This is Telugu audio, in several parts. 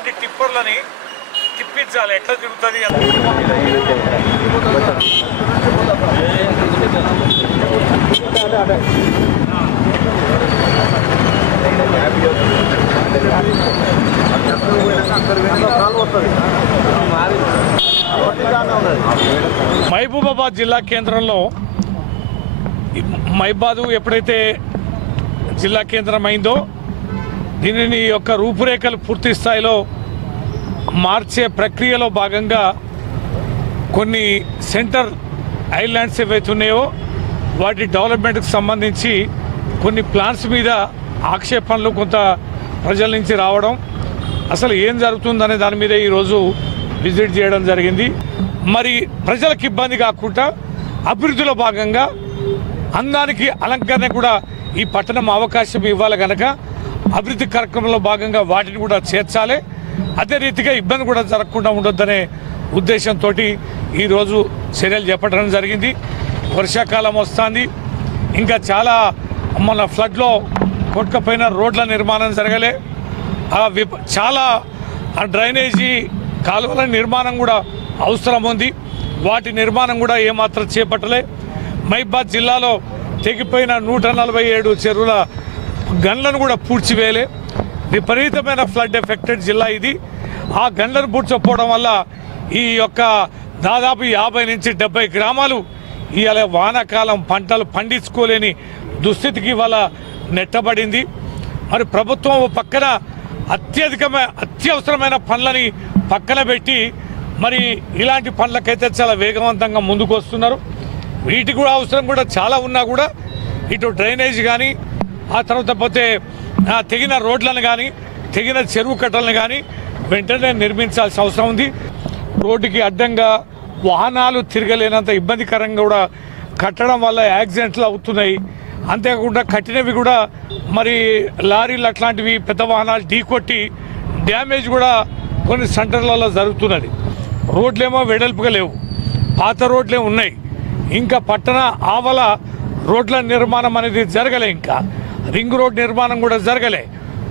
ఇలాంటి టిప్పర్లని తిప్పించాలి, ఎట్లా తిరుగుతుంది మహబూబాబాద్ జిల్లా కేంద్రంలో మహబాదు ఎప్పుడైతే జిల్లా కేంద్రం అయిందో దీనిని యొక్క రూపురేఖలు పూర్తి స్థాయిలో మార్చే ప్రక్రియలో భాగంగా కొన్ని సెంటర్ ఐలాండ్స్ ఏవైతే ఉన్నాయో వాటి డెవలప్మెంట్కి సంబంధించి కొన్ని ప్లాన్స్ మీద ఆక్షేపణలు కొంత ప్రజల నుంచి రావడం, అసలు ఏం జరుగుతుందనే దాని మీద ఈరోజు విజిట్ చేయడం జరిగింది. మరి ప్రజలకు ఇబ్బంది కాకుండా అభివృద్ధిలో భాగంగా అందానికి అలంకరణ కూడా ఈ పట్టణం అవకాశం ఇవ్వాలి కనుక అభివృద్ధి కార్యక్రమంలో భాగంగా వాటిని కూడా చేర్చాలి, అదే రీతిగా ఇబ్బంది కూడా జరగకుండా ఉండొద్దనే ఉద్దేశంతో ఈరోజు చర్యలు చేపట్టడం జరిగింది. వర్షాకాలం వస్తుంది, ఇంకా చాలా మన ఫ్లడ్లో కొట్టుకపోయిన రోడ్ల నిర్మాణం జరగలే, చాలా డ్రైనేజీ కాలువల నిర్మాణం కూడా అవసరం ఉంది, వాటి నిర్మాణం కూడా ఏమాత్రం చేపట్టలే. మహబాద్ జిల్లాలో తెగిపోయిన 147 చెరువుల గన్లను కూడా పూడ్చివేయలే. విపరీతమైన ఫ్లడ్ ఎఫెక్టెడ్ జిల్లా ఇది. ఆ గన్లను పూడ్చకపోవడం వల్ల ఈ యొక్క దాదాపు 50 నుంచి 70 గ్రామాలు ఇవాళ వానాకాలం పంటలు పండించుకోలేని దుస్థితికి ఇవాళ నెట్టబడింది. మరి ప్రభుత్వం పక్కన అత్యవసరమైన పనులని పక్కన పెట్టి మరి ఇలాంటి పనులకైతే చాలా వేగవంతంగా ముందుకు వస్తున్నారు. వీటికి కూడా అవసరం కూడా చాలా ఉన్నా కూడా ఇటు డ్రైనేజ్ కానీ, ఆ తర్వాత పోతే తెగిన రోడ్లను కానీ, తెగిన చెరువు కట్టలను కానీ వెంటనే నిర్మించాల్సిన అవసరం ఉంది. రోడ్డుకి అడ్డంగా వాహనాలు తిరగలేనంత ఇబ్బందికరంగా కూడా కట్టడం వల్ల యాక్సిడెంట్లు అవుతున్నాయి. అంతేకాకుండా కట్టినవి కూడా మరి లారీలు అట్లాంటివి పెద్ద వాహనాలు ఢీకొట్టి డ్యామేజ్ కూడా కొన్ని సెంటర్లలో జరుగుతున్నది. రోడ్లేమో వెడల్పుగా లేవు, పాత రోడ్లే ఉన్నాయి. ఇంకా పట్టణ ఆవల రోడ్ల నిర్మాణం అనేది జరగలే, ఇంకా రింగ్ రోడ్ నిర్మాణం కూడా జరగలే,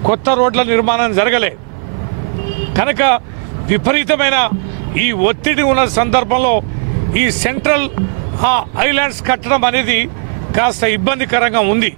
కొత్త రోడ్ల నిర్మాణం జరగలే కనుక విపరీతమైన ఈ ఒత్తిడి ఉన్న సందర్భంలో ఈ సెంట్రల్ ఐలాండ్స్ కట్టడం అనేది కాస్త ఇబ్బందికరంగా ఉంది.